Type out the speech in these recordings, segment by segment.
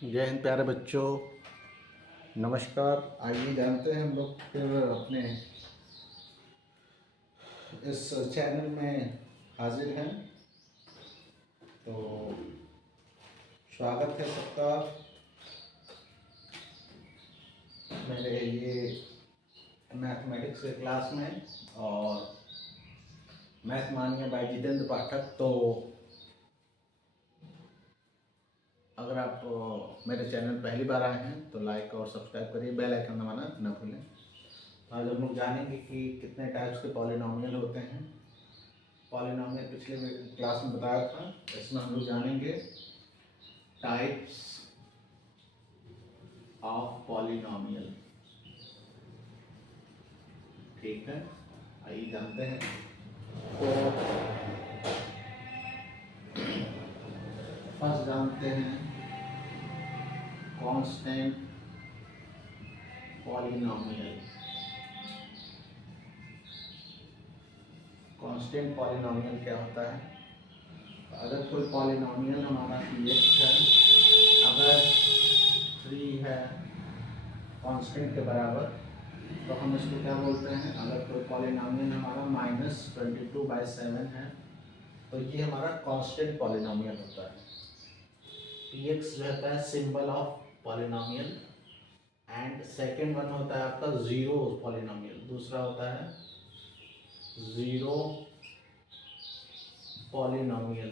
जय हिंद प्यारे बच्चों, नमस्कार। आइए जानते हैं हम लोग फिर अपने इस चैनल में हाजिर हैं। तो स्वागत है सबका मेरे ये मैथमेटिक्स के क्लास में। और मैथ मानिए बाय जितेंद्र पाठक। तो अगर आप मेरे चैनल पहली बार आए हैं तो लाइक और सब्सक्राइब करिए, बेल आइकन दबाना न भूलें। आज हम लोग जानेंगे कि कितने टाइप्स के पॉलिनॉमियल होते हैं। पॉलिनॉमियल पिछले क्लास में बताया था, इसमें हम लोग जानेंगे टाइप्स ऑफ पॉलिनॉमियल। ठीक है, आइए जानते हैं। तो फर्स्ट जानते हैं कांस्टेंट पॉलिनॉमियल। कांस्टेंट पॉलिनॉमियल क्या होता है? अगर कोई पॉलिनॉमियल हमारा px है, अगर 3 है कांस्टेंट के बराबर, तो हम इसको क्या बोलते हैं? अगर कोई पॉलिनॉमियल हमारा -22/7 है तो ये हमारा कांस्टेंट पॉलिनॉमियल होता है। px जो होता है symbol of polynomial. And second one होता है आपका जीरो पॉलिनॉमियल। दूसरा होता है जीरो पॉलिनॉमियल।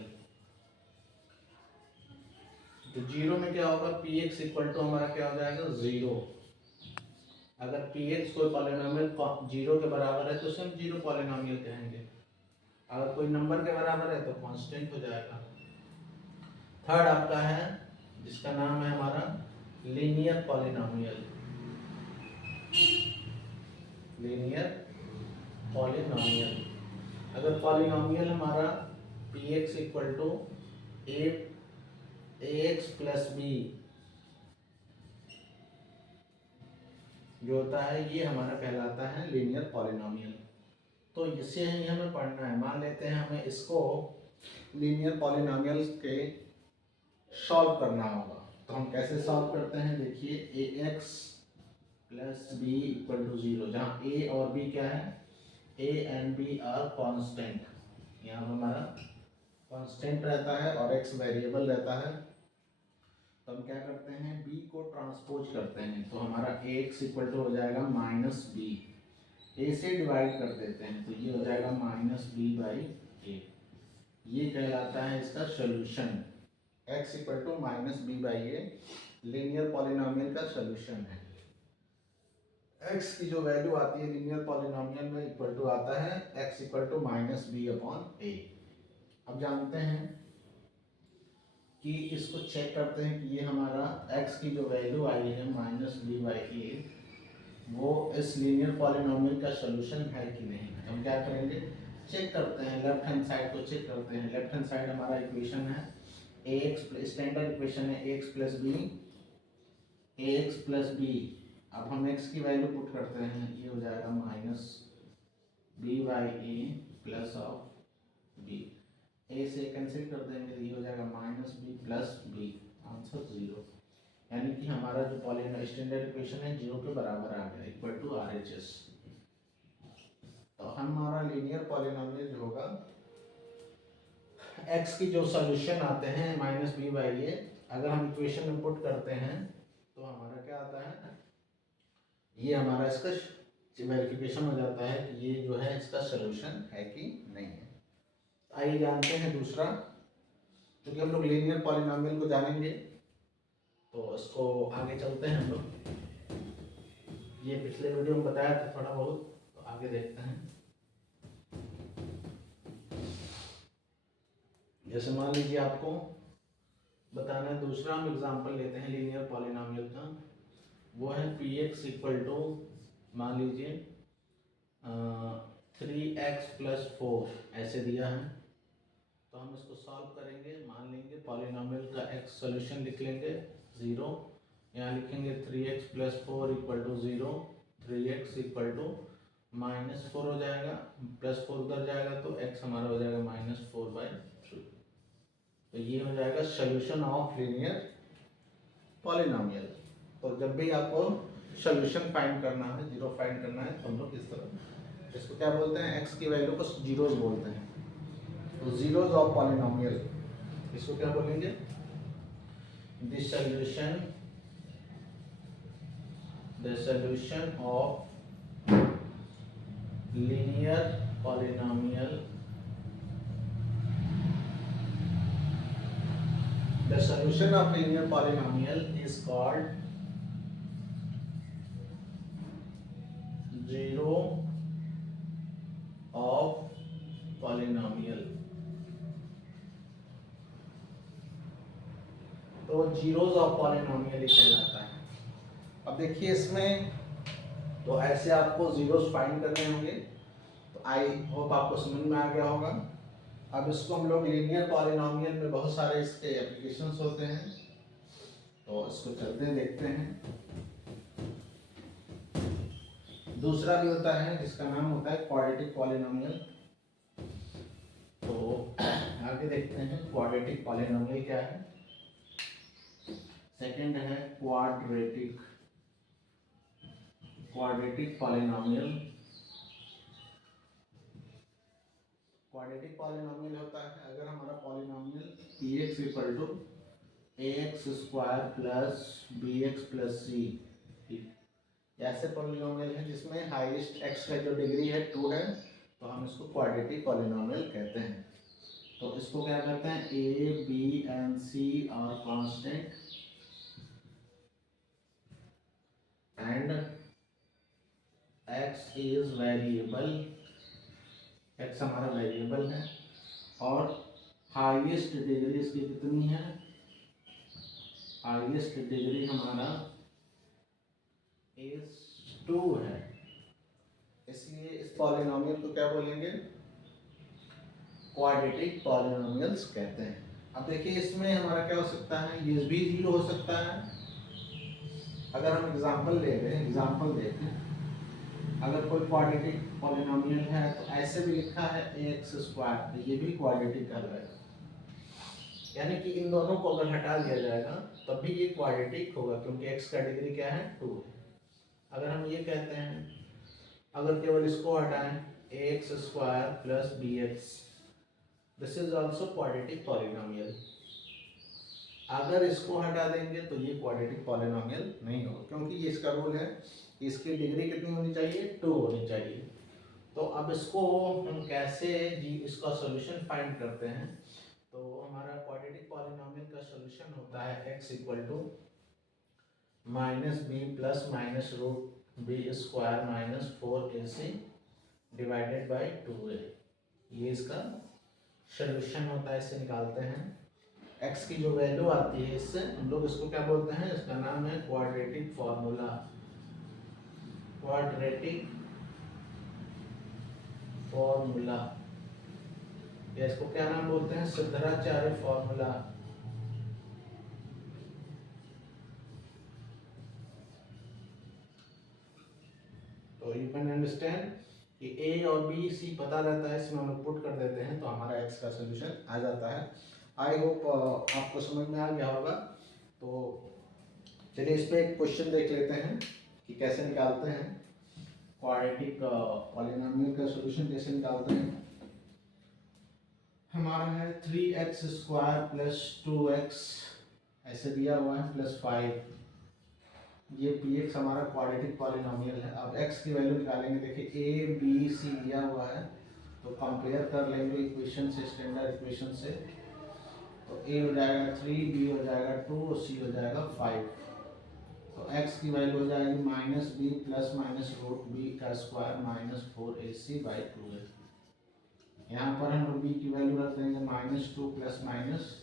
तो जीरो में क्या होगा? px इक्वल टू हमारा क्या हो जाएगा? जीरो। अगर px कोई पॉलिनॉमियल जीरो के बराबर है तो उसे हम जीरो पॉलिनॉमियल कहेंगे। अगर कोई नंबर के बराबर है तो कांस्टेंट हो जाएगा। थर्ड आपका है जिसका नाम है हमारा लीनियर पॉलिनॉमियल। Linear polynomial. अगर पॉलिनॉमियल हमारा px equal to ax plus B जो होता है, ये हमारा कहलाता है लीनियर पॉलिनॉमियल। तो इसे ही हमें पढ़ना है। मान लेते हैं हमें इसको लीनियर पॉलिनॉमियल के सॉल्व करना होगा। तो हम कैसे सॉल्व करते हैं? देखिए ax plus B equal to zero, जहाँ a और b क्या है? a and b are constant. यहाँ पर हमारा कांस्टेंट रहता है और x वेरिएबल रहता है। तो हम क्या करते हैं? b को ट्रांसपोज करते हैं। तो हमारा ax इक्वल टू हो जाएगा माइनस बी। a से डिवाइड कर देते हैं तो ये हो जाएगा माइनस बी बाई ए। ये कहलाता है इसका solution. x equal to minus b by a linear polynomial का सोल्यूशन है। x की जो वैल्यू आती है लीनियर पॉलिनॉमियल में इक्वल टू आता है x equal to minus b upon a. अब जानते हैं कि इसको चेक करते हैं कि ये हमारा x की जो वैल्यू आई है माइनस बी बाई ए, वो इस लीनियर पॉलिनॉमियल का सोल्यूशन है कि नहीं। तो हम क्या करेंगे? चेक करते हैं। लेफ्ट हैंड साइड को चेक करते हैं। लेफ्ट हैंड साइड हमारा इक्वेशन है ax, स्टैंडर्ड इक्वेशन है ax प्लस बी। अब हम x की वैल्यू पुट करते हैं, ये हो जाएगा minus b by a plus of b. A से कैंसिल कर देंगे तो ये हो जाएगा minus B plus b. Answer zero. यानी कि हमारा जो पॉलिनॉमियल स्टैंडर्ड इक्वेशन है जीरो के बराबर आ गया, इक्वल टू RHS। तो हमारा लीनियर पॉलिनॉमियल जो होगा, x की जो सॉल्यूशन आते हैं माइनस बी बाई ए, अगर हम इक्वेशन में पुट करते हैं तो हमारा क्या आता है? ये हमारा इसका वेरिफिकेशन हो जाता है कि ये जो है इसका सॉल्यूशन है कि नहीं है। आइए जानते हैं दूसरा। क्योंकि हम लोग लीनियर पॉलिनॉमियल को जानेंगे तो इसको आगे चलते हैं हम लोग। ये पिछले वीडियो में बताया था थोड़ा बहुत, तो आगे देखते हैं। जैसे मान लीजिए आपको बताना है, दूसरा हम एग्जांपल लेते हैं लीनियर पॉलिनॉमियल का। वो है px इक्वल टू मान लीजिए 3x प्लस 4 ऐसे दिया है। तो हम इसको सॉल्व करेंगे। मान लेंगे पॉलिनॉमियल का x सॉल्यूशन लिख लेंगे जीरो। यहाँ लिखेंगे 3x प्लस 4 इक्वल टू जीरो। 3x इक्वल टू माइनस 4 हो जाएगा, प्लस 4 उधर जाएगा तो x हमारा हो जाएगा -4/3। तो ये हो जाएगा सोल्यूशन ऑफ लीनियर पॉलिनोमियल। तो जब भी आपको सोल्यूशन फाइंड करना है, जीरो फाइंड करना है, तो हम लोग इस तरह इसको क्या बोलते हैं, एक्स की वैल्यू को जीरोज बोलते हैं। तो जीरोज ऑफ पॉलिनोमियल, इसको क्या बोलेंगे, the solution of linear polynomial, the solution of linear polynomial is called zero of polynomial। तो जीरोज ऑफ पॉलिनोमियल कहलाता है। अब देखिए इसमें तो ऐसे आपको जीरोज फाइंड करने होंगे, तो आई होप आपको समझ में आ गया होगा। अब इसको हम लोग लीनियर पॉलिनोमियल में बहुत सारे इसके एप्लीकेशंस होते हैं, तो इसको चलते हैं देखते हैं। दूसरा भी होता है जिसका नाम होता है क्वाड्रेटिक पॉलिनोमियल। तो आगे देखते हैं क्वाड्रेटिक पॉलिनोमियल क्या है। सेकंड है क्वाड्रेटिक पॉलिनोमियल। क्वाड्रेटिक पॉलिनोमियल होता है अगर हमारा polynomial px equal to ax square plus bx plus c, ऐसे पॉलिनोमियल है जिसमें हाईएस्ट x का जो डिग्री है 2 है, तो हम इसको क्वाड्रेटिक पॉलिनोमियल कहते हैं। तो इसको क्या कहते हैं, a b and c are constant and x is variable, x हमारा वेरिएबल है, और हाईएस्ट डिग्री इसकी कितनी है, हाईएस्ट डिग्री हमारा इज 2 है, इसलिए इस पॉलिनोमियल को क्या बोलेंगे, क्वाड्रेटिक पॉलिनोमियल्स कहते हैं। अब देखिए इसमें हमारा क्या हो सकता है, ये भी जीरो हो सकता है। अगर हम एग्जांपल ले लें, एग्जांपल देखें, अगर कोई क्वाड्रेटिक पॉलिनोमियल है तो ऐसे भी लिखा है ax स्क्वायर, तो ये भी क्वाड्रेटिक कहलाएगा, यानी कि इन दोनों को अगर हटा दिया जाएगा तब भी ये क्वाड्रेटिक होगा, क्योंकि x का डिग्री क्या है 2 है। अगर हम ये कहते हैं, अगर केवल इसको हटाएं ax square plus bx, this is also quadratic polynomial. अगर इसको हटा देंगे तो ये क्वाड्रेटिक पॉलिनोमियल नहीं होगा, क्योंकि ये इसका रूल है कि इसकी डिग्री कितनी होनी चाहिए, 2 होनी चाहिए। तो अब इसको हम कैसे इसका सॉल्यूशन फाइंड करते हैं, तो हमारा क्वाड्रेटिक पॉलिनोमियल का सॉल्यूशन होता है x equal to minus B plus minus root B square minus 4ac divided by 2a। ये इसका सॉल्यूशन होता है, इसे निकालते हैं। x की जो वैल्यू आती है इससे हम लोग इसको क्या बोलते हैं, इसका नाम है क्वाड्रेटिक फॉर्मूला, क्वाड्रेटिक फॉर्मूला, या इसको क्या नाम बोलते हैं, सिद्धराचार्य फॉर्मूला। तो यू कैन अंडरस्टैंड कि a और b c पता रहता है, इसमें हम लोग पुट कर देते हैं तो हमारा x का सॉल्यूशन आ जाता है। आई होप आपको समझ में आ गया होगा। तो चलिए इस पे एक क्वेश्चन देख लेते हैं कि कैसे निकालते हैं क्वाड्रेटिक पॉलिनोमियल का सॉल्यूशन, कैसे निकालते हैं। हमारा है 3x स्क्वायर प्लस 2x ऐसे दिया हुआ है प्लस 5, ये px हमारा क्वाड्रेटिक पॉलिनोमियल है। अब x की वैल्यू निकालेंगे, देखिए a b c दिया हुआ है, तो कंपेयर कर लेंगे इक्वेशन से, स्टैंडर्ड इक्वेशन से। तो a हो जाएगा 3, b हो जाएगा 2 और c हो जाएगा 5। तो x की वैल्यू हो जाएगी minus B plus minus root b का square minus 4ac by 2a। यहाँ पर हम लोग b की वैल्यू रख देंगे माइनस 2 प्लस माइनस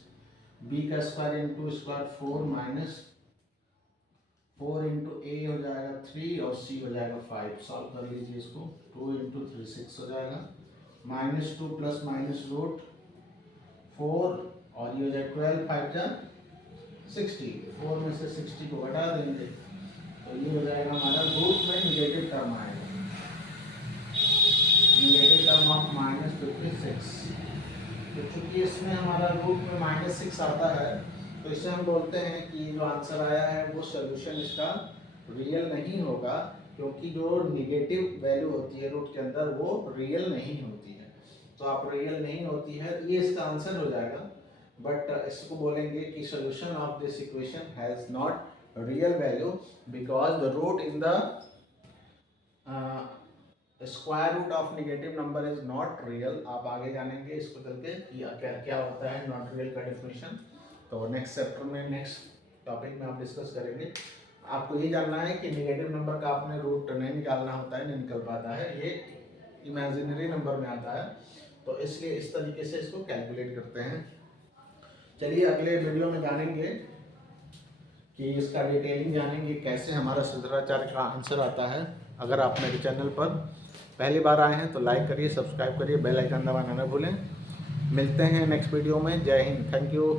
b का square into square 4 minus 4 into a हो जाएगा 3 और c हो जाएगा 5। सॉल्व कर लीजिए इसको, 2 इंटू 3 6 हो जाएगा, माइनस 2 प्लस माइनस रूट 4 और ये हो जाएगा 12 5 जा 60, 4 में से 60 को घटा देंगे तो ये हो जाएगा हमारा रूट में निगेटिव टर्म आएगा, निगेटिव टर्म ऑफ माइनस 56। तो चूंकि इसमें हमारा रूट में -6 आता है तो इससे हम बोलते हैं कि जो आंसर आया है वो सोल्यूशन इसका रियल नहीं होगा, क्योंकि जो निगेटिव वैल्यू होती है रूट के अंदर वो रियल नहीं होती है। तो आप रियल नहीं होती है, ये इसका आंसर हो जाएगा। बट इसको बोलेंगे कि solution of this equation has not real value because the root in the square root of negative number is not real. आप आगे जानेंगे इसको चल के कि क्या क्या होता है नॉट रियल का डेफिनेशन। तो नेक्स्ट चैप्टर में, नेक्स्ट टॉपिक में आप डिस्कस करेंगे। आपको ये जानना है कि नेगेटिव नंबर का आपने रूट नहीं निकालना होता है, नहीं निकल पाता है, ये इमेजिनरी नंबर में आता है, तो इसलिए इस तरीके से इसको कैलकुलेट करते हैं। चलिए अगले वीडियो में जानेंगे कि इसका डिटेलिंग जानेंगे कैसे हमारा शंकराचार्य का आंसर आता है। अगर आप मेरे चैनल पर पहली बार आए हैं तो लाइक करिए, सब्सक्राइब करिए, बेल आइकन दबाना न भूलें। मिलते हैं नेक्स्ट वीडियो में। जय हिंद, थैंक यू।